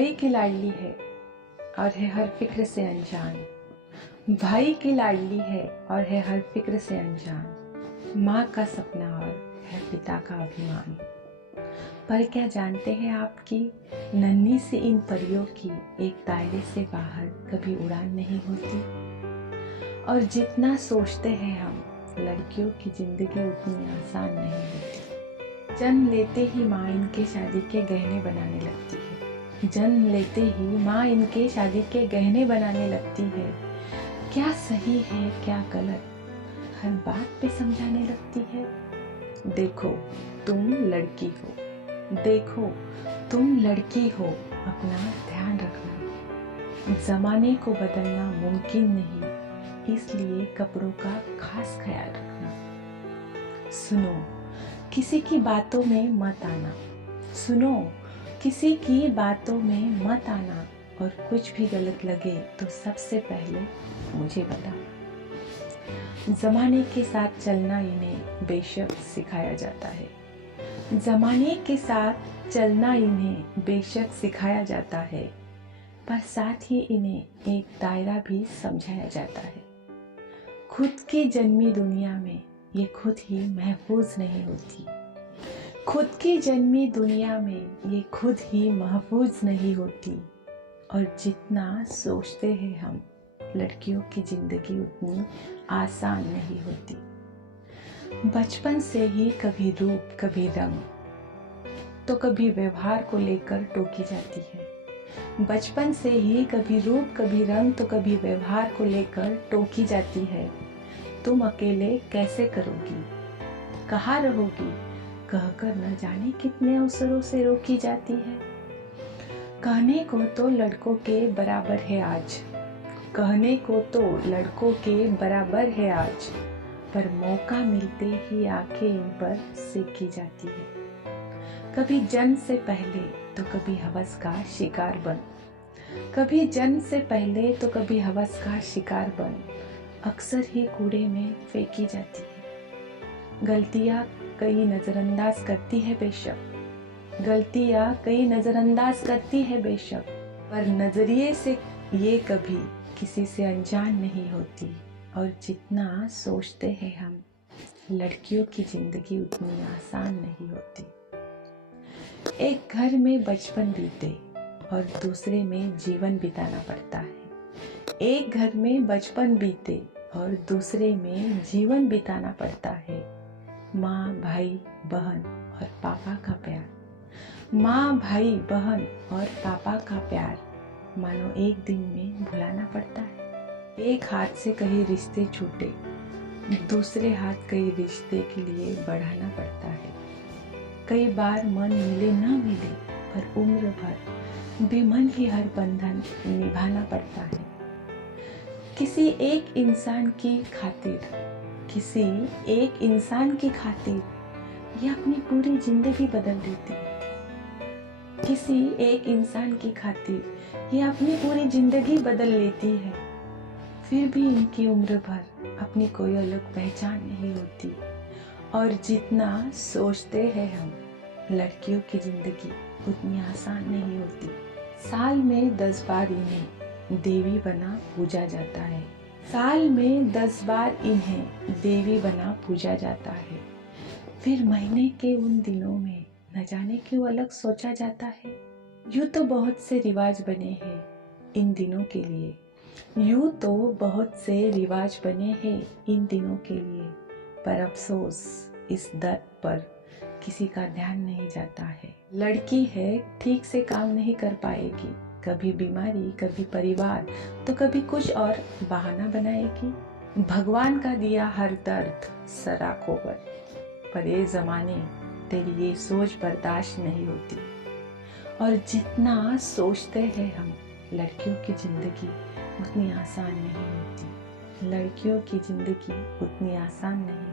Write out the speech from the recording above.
भाई की लाडली है और है हर फिक्र से अनजान। भाई की लाडली है और है हर फिक्र से अनजान। माँ का सपना और है पिता का अभिमान। पर क्या जानते हैं आप कि नन्ही सी इन परियों की एक दायरे से बाहर कभी उड़ान नहीं होती। और जितना सोचते हैं हम, लड़कियों की जिंदगी उतनी आसान नहीं होती। जन्म लेते ही माँ इनके शादी के गहने बनाने लगती है। जन्म लेते ही माँ इनके शादी के गहने बनाने लगती है। क्या सही है क्या गलत, हर बात पे समझाने लगती है। देखो तुम लड़की हो, देखो तुम लड़की हो, अपना ध्यान रखना। जमाने को बदलना मुमकिन नहीं, इसलिए कपड़ों का खास ख्याल रखना। सुनो किसी की बातों में मत आना, सुनो किसी की बातों में मत आना। और कुछ भी गलत लगे तो सबसे पहले मुझे बताना। जमाने के साथ चलना इन्हें बेशक सिखाया जाता है। जमाने के साथ चलना इन्हें बेशक सिखाया जाता है, पर साथ ही इन्हें एक दायरा भी समझाया जाता है। खुद की जन्मी दुनिया में ये खुद ही महफूज नहीं होती। खुद की जन्मी दुनिया में ये खुद ही महफूज नहीं होती। और जितना सोचते हैं हम, लड़कियों की जिंदगी उतनी आसान नहीं होती। बचपन से ही कभी रूप कभी रंग तो कभी व्यवहार को लेकर टोकी जाती है। बचपन से ही कभी रूप कभी रंग तो कभी व्यवहार को लेकर टोकी जाती है। तुम अकेले कैसे करोगी, कहाँ रहोगी, कहकर न जाने कितने अवसरों से रोकी जाती है। कहने को तो लड़कों के बराबर है आज, कहने को तो लड़कों के बराबर है आज, पर मौका मिलते ही आंखें इन पर सेकी जाती है। कभी जन्म से पहले तो कभी हवस का शिकार बन, कभी जन्म से पहले तो कभी हवस का शिकार बन, अक्सर ही कूड़े में फेंकी जाती है। गलतियाँ कई नजरअंदाज करती है बेशक, गलतियाँ कई नजरअंदाज करती है बेशक, पर नजरिए से ये कभी किसी से अनजान नहीं होती। और जितना सोचते हैं हम, लड़कियों की जिंदगी उतनी आसान नहीं होती। एक घर में बचपन बीते और दूसरे में जीवन बिताना पड़ता है। एक घर में बचपन बीते और दूसरे में जीवन बिताना पड़ता है। माँ भाई बहन और पापा का प्यार, माँ भाई बहन और पापा का प्यार मानो एक दिन में भुलाना पड़ता है। एक हाथ से कई रिश्ते छूटे, दूसरे हाथ कई रिश्ते के लिए बढ़ाना पड़ता है। कई बार मन मिले ना मिले, पर उम्र भर बेमन ही हर बंधन निभाना पड़ता है। किसी एक इंसान की खातिर, किसी एक इंसान की खातिर ये अपनी पूरी जिंदगी बदल देती है। किसी एक इंसान की खातिर ये अपनी पूरी जिंदगी बदल लेती है। फिर भी इनकी उम्र भर अपनी कोई अलग पहचान नहीं होती। और जितना सोचते हैं हम, लड़कियों की जिंदगी उतनी आसान नहीं होती। साल में 10 बार इन्हें देवी बना पूजा जाता है। साल में 10 बार इन्हें देवी बना पूजा जाता है। फिर महीने के उन दिनों में न जाने क्यों अलग सोचा जाता है। यूँ तो बहुत से रिवाज बने हैं इन दिनों के लिए, यूँ तो बहुत से रिवाज बने हैं इन दिनों के लिए, पर अफसोस इस दर्द पर किसी का ध्यान नहीं जाता है। लड़की है, ठीक से काम नहीं कर पाएगी, कभी बीमारी, कभी परिवार, तो कभी कुछ और बहाना बनाएगी। भगवान का दिया हर दर्द सराख होकर, पर ये जमाने तेरी ये सोच बर्दाश्त नहीं होती। और जितना सोचते हैं हम, लड़कियों की जिंदगी उतनी आसान नहीं होती। लड़कियों की जिंदगी उतनी आसान नहीं